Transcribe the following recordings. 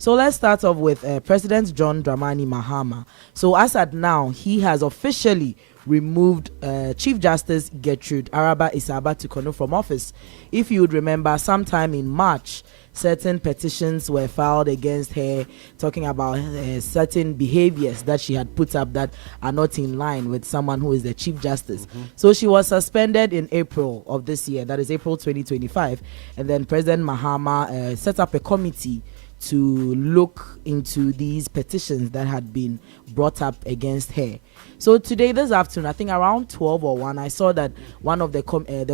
So let's start off with President John Dramani Mahama. So as at now, he has officially removed Chief Justice Getrude Torkornoo from office. If you would remember, sometime in March, certain petitions were filed against her, talking about certain behaviors that she had put up that are not in line with someone who is the Chief Justice. So she was suspended in April of this year, that is April 2025, and then President Mahama set up a committee to look into these petitions that had been brought up against her. So today, this afternoon, I think around 12 or 1, I saw that one of the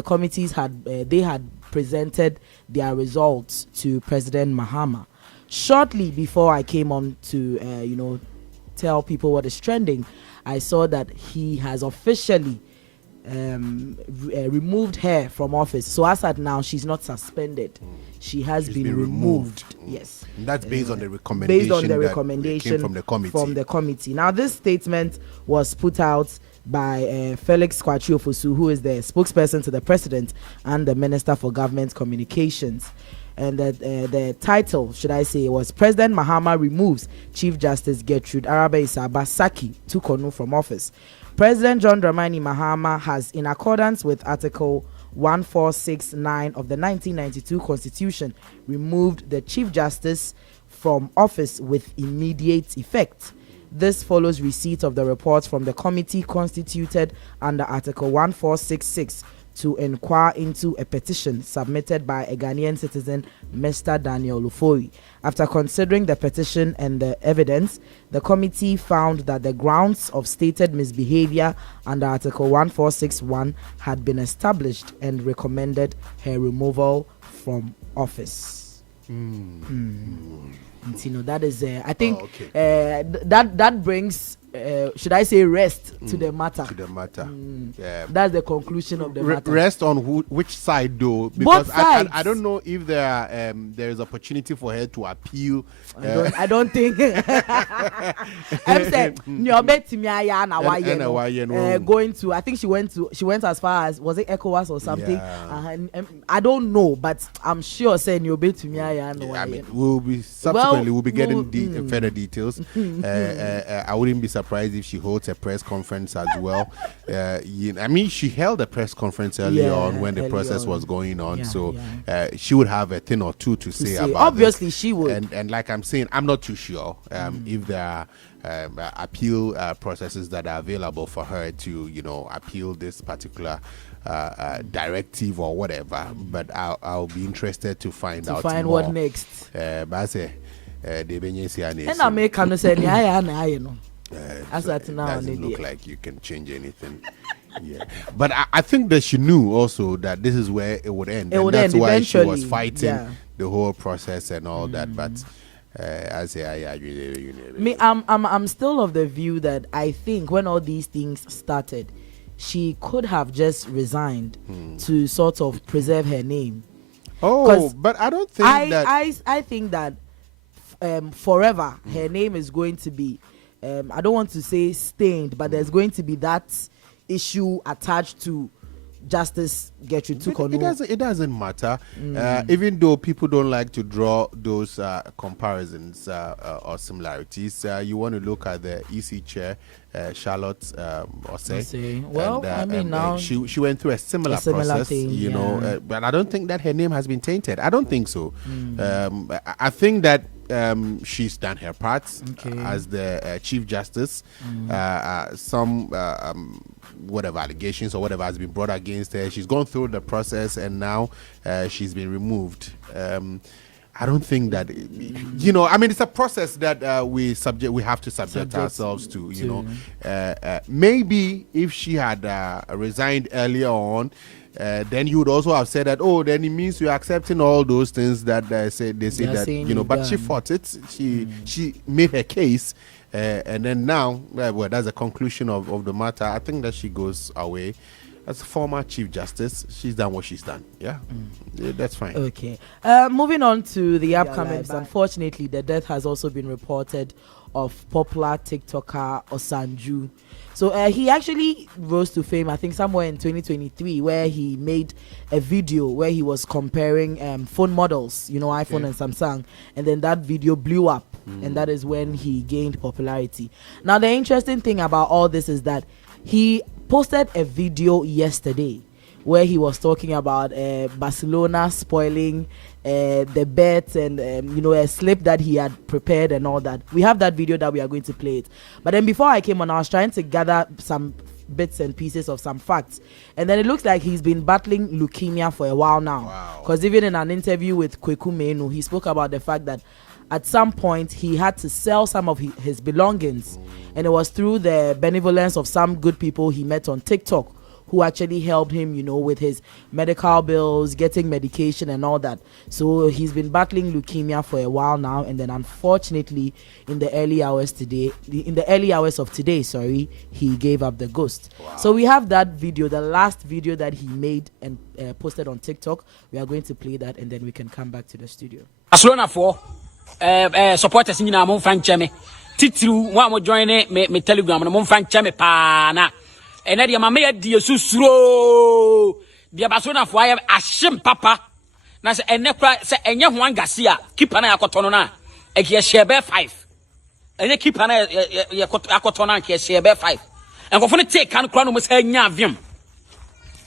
committees had presented their results to President Mahama. Shortly before I came on to tell people what is trending, I saw that he has officially removed her from office. So as at now, she's not suspended. She's been removed. Yes. And that's based on the recommendation from the committee. Now, this statement was put out by Felix Kwachiofosu, who is the spokesperson to the president and the Minister for Government Communications. And the title, should I say, was President Mahama removes Chief Justice Getrude Torkornoo from office. President John Dramani Mahama has, in accordance with Article 1469 of the 1992 Constitution, removed the Chief Justice from office with immediate effect. This follows receipt of the reports from the committee constituted under Article 1466 to inquire into a petition submitted by a Ghanaian citizen, Mr. Daniel Lufori. After considering the petition and the evidence, the committee found that the grounds of stated misbehavior under Article 1461 had been established and recommended her removal from office. That is, I think, that brings, should I say, rest to the matter. Yeah. That's the conclusion of the matter. Rest on which side, though? Because both sides. I don't know if there is opportunity for her to appeal. I don't think. I'm saying going to. I think she went as far as, was it ECOWAS or something? Yeah. I don't know, but I'm sure saying you'll be to me. We'll be getting further details. I wouldn't be surprised if she holds a press conference as well. She held a press conference earlier on when the process was going on, she would have a thing or two to say about it. Obviously, she would. And like I'm saying, I'm not too sure if there are appeal processes that are available for her to, appeal this particular directive or whatever. But I'll be interested to find out more. What next. And I may come to say, as at now, it doesn't look like you can change anything. But I think that she knew also that this is where it would end. That's why eventually. She was fighting the whole process and all that. But I'm still of the view that I think when all these things started, she could have just resigned to sort of preserve her name. But I don't think I think that forever her name is going to be, I don't want to say stained, but there's going to be that issue attached to Justice Getrude Torkornoo. It doesn't matter, even though people don't like to draw those comparisons or similarities. You want to look at the EC chair, Charlotte Osei. Well, now she went through a similar process, thing, but I don't think that her name has been tainted. I don't think so. I think that she's done her part as the Chief Justice. Some whatever allegations or whatever has been brought against her, she's gone through the process and now she's been removed. I don't think that it's a process that we have to subject ourselves to. Maybe if she had resigned earlier on, then you would also have said that, then it means you're accepting all those things that they say that, but she fought it. She made her case. And then now, that's the conclusion of the matter. I think that she goes away. as a former Chief Justice, she's done what she's done. Yeah, that's fine. Okay. Moving on to the upcoming. Unfortunately, the death has also been reported of popular TikToker Osanju. So he actually rose to fame, I think, somewhere in 2023, where he made a video where he was comparing phone models, iPhone and Samsung, and then that video blew up, and that is when he gained popularity. Now, the interesting thing about all this is that he posted a video yesterday where he was talking about Barcelona spoiling the bets and a slip that he had prepared and all that. We have that video that we are going to play it. But then before I came on, I was trying to gather some bits and pieces of some facts, and then it looks like he's been battling leukemia for a while now. Because even in an interview with Kweku Menu, he spoke about the fact that at some point he had to sell some of his belongings, and it was through the benevolence of some good people he met on TikTok who actually helped him, with his medical bills, getting medication and all that. So he's been battling leukemia for a while now, and then unfortunately in the early hours of today, he gave up the ghost. So we have that video, the last video that he made and posted on TikTok. We are going to play that, and then we can come back to the studio. Barcelona for supporters in our Monfan Titru, one more join me telegram and Monfan Chame Pana. And then Maame di susuro the Barcelona for I ashim papa na se enekra se enye Juan Garcia keeper na yakotono na e ke shebe 5 enye keeper na yakotono na ke shebe 5 enkofo ne take kan kra no mo se nya avim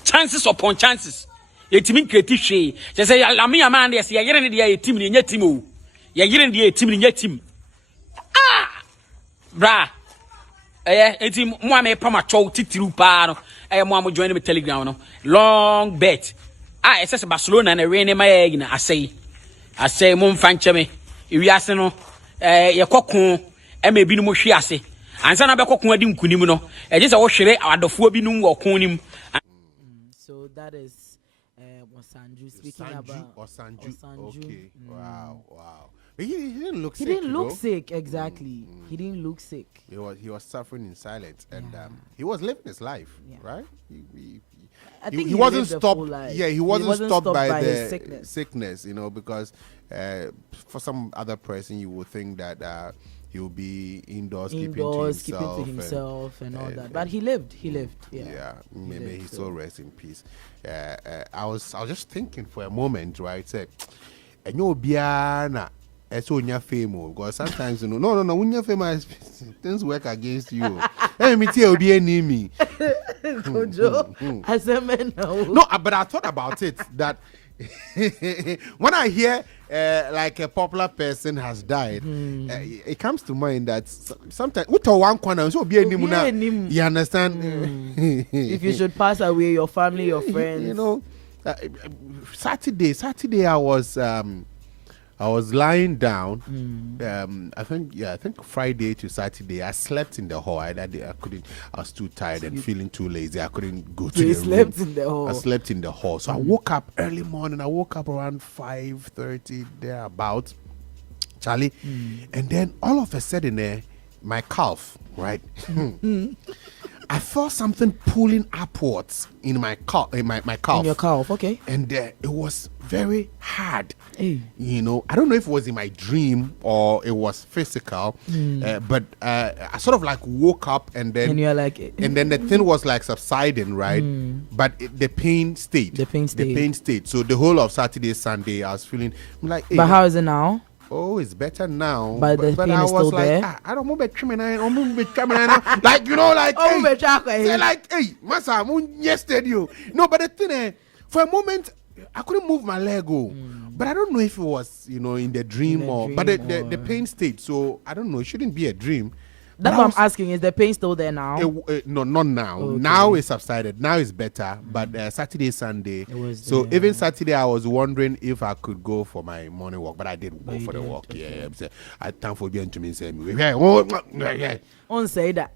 chances upon chances yetimi kreti hwe se se lame ya man de se yere ne de ya team ne nya team o ya yere ne de team ne nya team bra eti Maame pama chow titiru pa no Maame join me telegram no long bet ese Barcelona na we ne maye gina asay mo mfanche me ewiase no ye kokon me bi no mo hwe ase ansa na be kokon adi nkunim no je se wo hwere adofo bi no wo kon nim. So that is Osanju speaking about Osanju. Okay. Wow. He didn't look sick. He didn't look sick, exactly. He didn't look sick. He was suffering in silence, and he was living his life, right? I think he wasn't stopped. Yeah, he wasn't stopped by the sickness, because for some other person you would think that he will be indoors keeping to himself and all that. But he lived. Yeah. Maybe he still rest in peace. I was just thinking for a moment, right? Said, and you'll be it's on your fame, because sometimes no, when you're famous, things work against you. Let me tell you, be an enemy. As a man, no, but I thought about it that when I hear like a popular person has died, it comes to mind that sometimes one corner so be a you understand? If you should pass away, your family, your friends, Saturday I was lying down. I think Friday to Saturday I slept in the hall. I was too tired and feeling too lazy. I couldn't go to the room. I slept in the hall. So I woke up early morning. I woke up around 5:30 thereabouts, Charlie. And then all of a sudden, my calf, right? I felt something pulling upwards in my calf. My calf. In your calf, okay. And it was very hard. Hey. I don't know if it was in my dream or it was physical, but I sort of like woke up and then you're like, and then the thing was like subsiding, right? But the pain stayed. The pain stayed. So the whole of Saturday, Sunday, I was feeling like. Hey, but how is it now? Oh, it's better now. But the pain is still there. I don't know about criminal. Like hey, like hey, Masa, yesterday. No, but the thing, for a moment, I couldn't move my leg. But I don't know if it was, in the dream but the pain stayed. So I don't know. It shouldn't be a dream. That's what I'm asking. Is the pain still there now? No, not now. Okay. Now it's subsided. Now it's better. But Saturday, Sunday. So even Saturday, I was wondering if I could go for my morning walk. But I didn't go for the walk. Okay. Yeah. I thank for being to me. Say, On say that.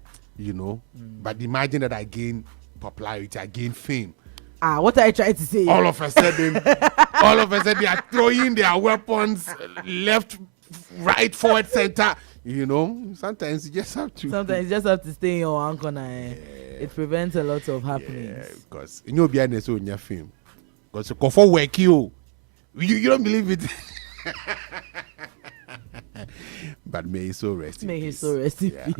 But imagine that I gain popularity. I gain fame. What I trying to say? All of a sudden, they are throwing their weapons left, right, forward, center. You know, sometimes you just have to. Sometimes you just have to stay in your own corner. It prevents a lot of happenings. Yeah, because you know, behind this on your film, because you go for work you don't believe it. But may he so rest in peace. May he so rest in peace.